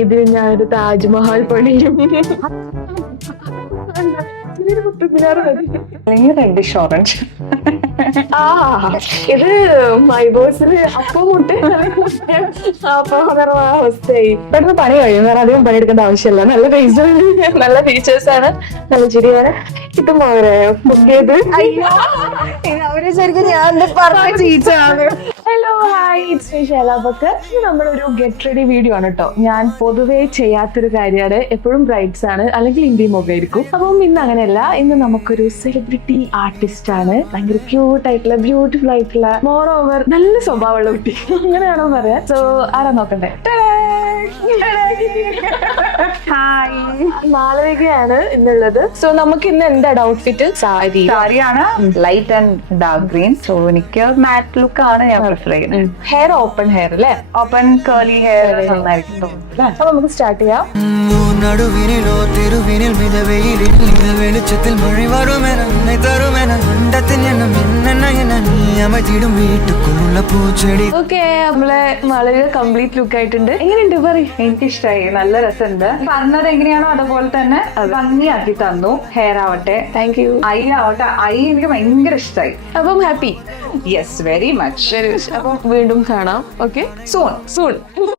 ഇതിൽ ഞാനൊരു താജ്മഹൽ പണിയും. അല്ലെങ്കിൽ റെഡിഷ് ഓറഞ്ച്. ആ ഇത് മൈബോസില് അപ്പം മുട്ട അവസ്ഥയായി. പെട്ടെന്ന് പണി കഴിയും, വേറെ അധികം പണിയെടുക്കേണ്ട ആവശ്യമില്ല. നല്ല ഫേസ്, നല്ല ഫീച്ചേഴ്സ് ആണ്, നല്ല ചിരിയാണ്. കിട്ടുമ്പോ അവരെ ബുക്ക് ചെയ്ത്. അവര് ശരിക്കും ഞാൻ പറഞ്ഞ ചീച്ചാണ്. Hello hi, it's me Shaila Bakker. ഇത് നമ്മളൊരു ഗെറ്റ് റെഡി വീഡിയോ ആണ് കേട്ടോ. ഞാൻ പൊതുവേ ചെയ്യാത്തൊരു കാര്യമാണ്. എപ്പോഴും ബ്രൈഡ്സ് ആണ് അല്ലെങ്കിൽ ഇന്ത്യ മുഖമായിരിക്കും. അപ്പം ഇന്ന് അങ്ങനെയല്ല. ഇന്ന് നമുക്കൊരു സെലിബ്രിറ്റി ആർട്ടിസ്റ്റ് ആണ്. ഭയങ്കര ക്യൂട്ട് ആയിട്ടുള്ള, ബ്യൂട്ടിഫുൾ ആയിട്ടുള്ള, മോർ ഓവർ നല്ല സ്വഭാവമുള്ള കുട്ടി, അങ്ങനെയാണോ പറയാ. സോ ആരാ നോക്കണ്ടേ? ഹായ്, മാളവികയാണ് ഇന്നുള്ളത്. സോ നമുക്ക് ഇന്ന് എന്താണ് ഔട്ട്ഫിറ്റ്? സാരിയാണ്, light and dark green. So എനിക്ക് മാറ്റ് ലുക്ക് ആണ് ഞാൻ പ്രിഫർ ചെയ്യുന്നത്. ഹെയർ ഓപ്പൺ ഹെയർ അല്ലേ? ഓപ്പൺ കേർലി ഹെയർ നന്നായിരിക്കും തോന്നുന്നു. അപ്പൊ നമുക്ക് സ്റ്റാർട്ട് ചെയ്യാം. നടുവിനിലോ തിരുവിനിൽ മിതവെയിലിൽ നില വെളിച്ചത്തിൽ മഴ വരുമെന തരുമെന കണ്ടത്തിൻ എണ്ണം എന്ന നീ അമതിടും വീട്ടുക്കുള്ള പൂച്ചെടി. ഓക്കെ, നമ്മളെ വളരെ കംപ്ലീറ്റ് ലുക്ക് ആയിട്ടുണ്ട്. എങ്ങനെയുണ്ട് പറയും? എനിക്കിഷ്ടായി, നല്ല രസമുണ്ട്. പറഞ്ഞത് എങ്ങനെയാണോ അതുപോലെ തന്നെ ഭംഗിയാക്കി തന്നു. ഹെയർ ആവട്ടെ, താങ്ക് യു. ഐ ആവട്ടെ, ഐ എനിക്ക് ഭയങ്കര ഇഷ്ടമായി. അപ്പം ഹാപ്പി. Yes, very much. അപ്പം വീണ്ടും കാണാം. Okay, soon.